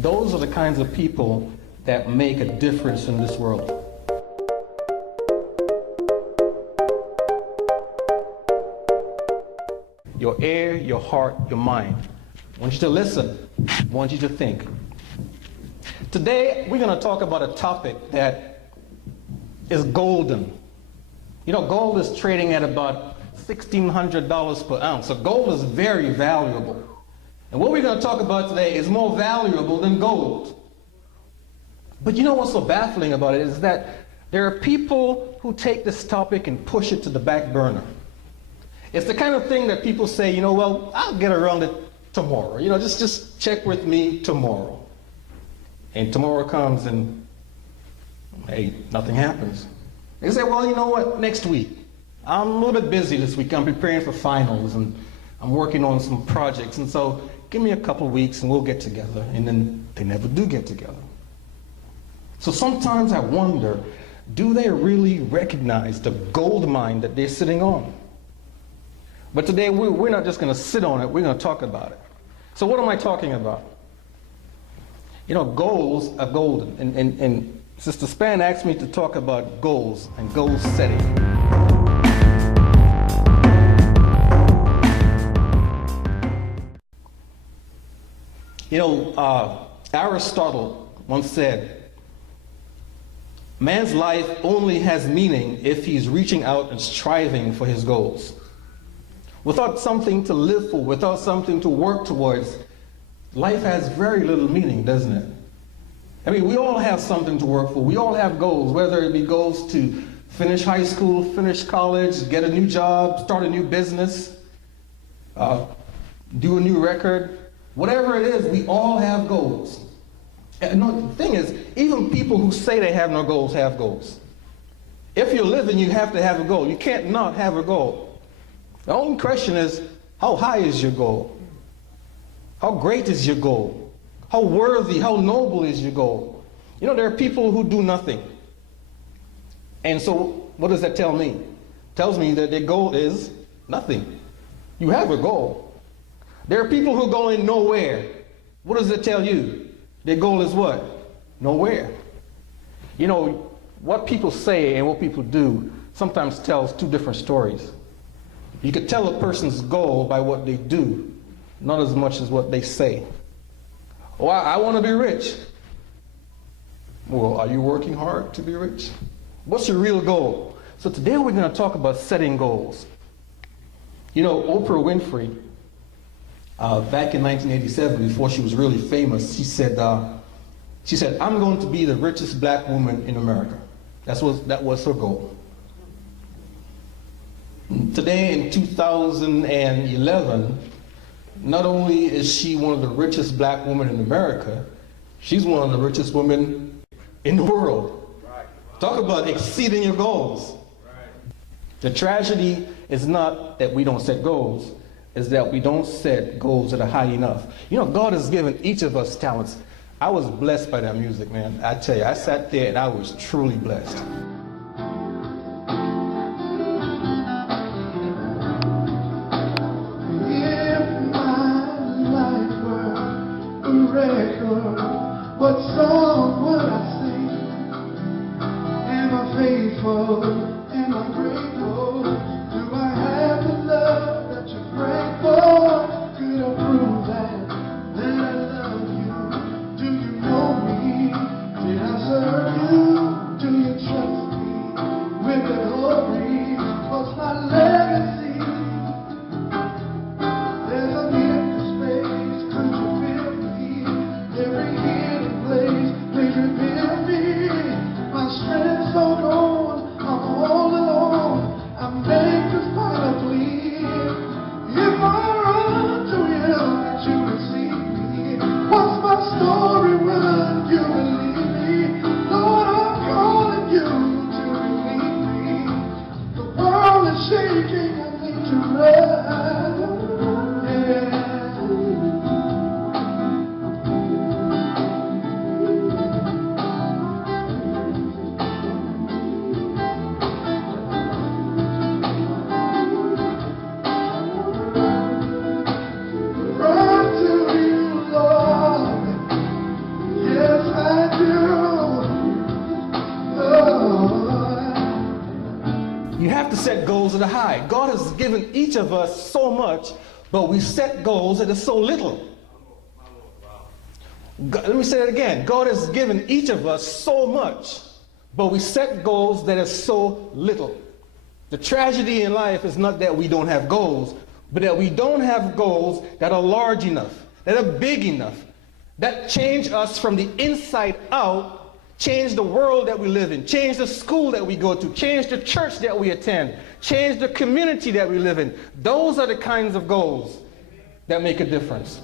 Those are the kinds of people that make a difference in this world. Your ear, your heart, your mind. I want you to listen. I want you to think. Today, we're going to talk about a topic that is golden. You know, gold is trading at about $1,600 per ounce. So gold is very valuable. And what we're going to talk about today is more valuable than gold. But you know what's so baffling about it is that there are people who take this topic and push it to the back burner. It's the kind of thing that people say, you know, well, I'll get around it tomorrow. You know, just check with me tomorrow. And tomorrow comes and, hey, nothing happens. They say, well, you know what, next week. I'm a little bit busy this week. I'm preparing for finals and I'm working on some projects. And so give me a couple of weeks and we'll get together. And then they never do get together. So sometimes I wonder, do they really recognize the gold mine that they're sitting on? But today we're not just going to sit on it, we're going to talk about it. So what am I talking about? You know, goals are golden. And Sister Span asked me to talk about goals and goal setting. You know, Aristotle once said, man's life only has meaning if he's reaching out and striving for his goals. Without something to live for, without something to work towards, life has very little meaning, doesn't it? I mean, we all have something to work for. We all have goals, whether it be goals to finish high school, finish college, get a new job, start a new business, do a new record. Whatever it is, we all have goals. And the thing is, even people who say they have no goals have goals. If you're living, you have to have a goal. You can't not have a goal. The only question is, how high is your goal? How great is your goal? How worthy, how noble is your goal? You know, there are people who do nothing. And so what does that tell me? It tells me that their goal is nothing. You have a goal. There are people who go in nowhere. What does it tell you? Their goal is what? Nowhere. You know, what people say and what people do sometimes tells two different stories. You could tell a person's goal by what they do, not as much as what they say. Oh, I want to be rich. Well, are you working hard to be rich? What's your real goal? So today we're going to talk about setting goals. You know, Oprah Winfrey, back in 1987, before she was really famous, she said, I'm going to be the richest black woman in America. That was her goal. Today in 2011, not only is she one of the richest black women in America, she's one of the richest women in the world. Right. Talk about exceeding your goals. Right. The tragedy is not that we don't set goals, it's that we don't set goals that are high enough. You know, God has given each of us talents. I was blessed by that music, man. I tell you, I sat there and I was truly blessed. What song would I sing? Am I faithful? Am I grateful? Do I have the love that you pray for? Could I prove that I love you? Do you know me? Did I serve you? Do you trust me with the glory? What's my legacy? There's a empty space. Could you fill me? Every hidden place, please reveal me. My strength's so gone, I'm set goals that are high. God has given each of us so much, but we set goals that are so little. Let me say that again. God has given each of us so much, but we set goals that are so little. The tragedy in life is not that we don't have goals, but that we don't have goals that are large enough, that are big enough, that change us from the inside out, change the world that we live in, change the school that we go to, change the church that we attend, change the community that we live in. Those are the kinds of goals that make a difference.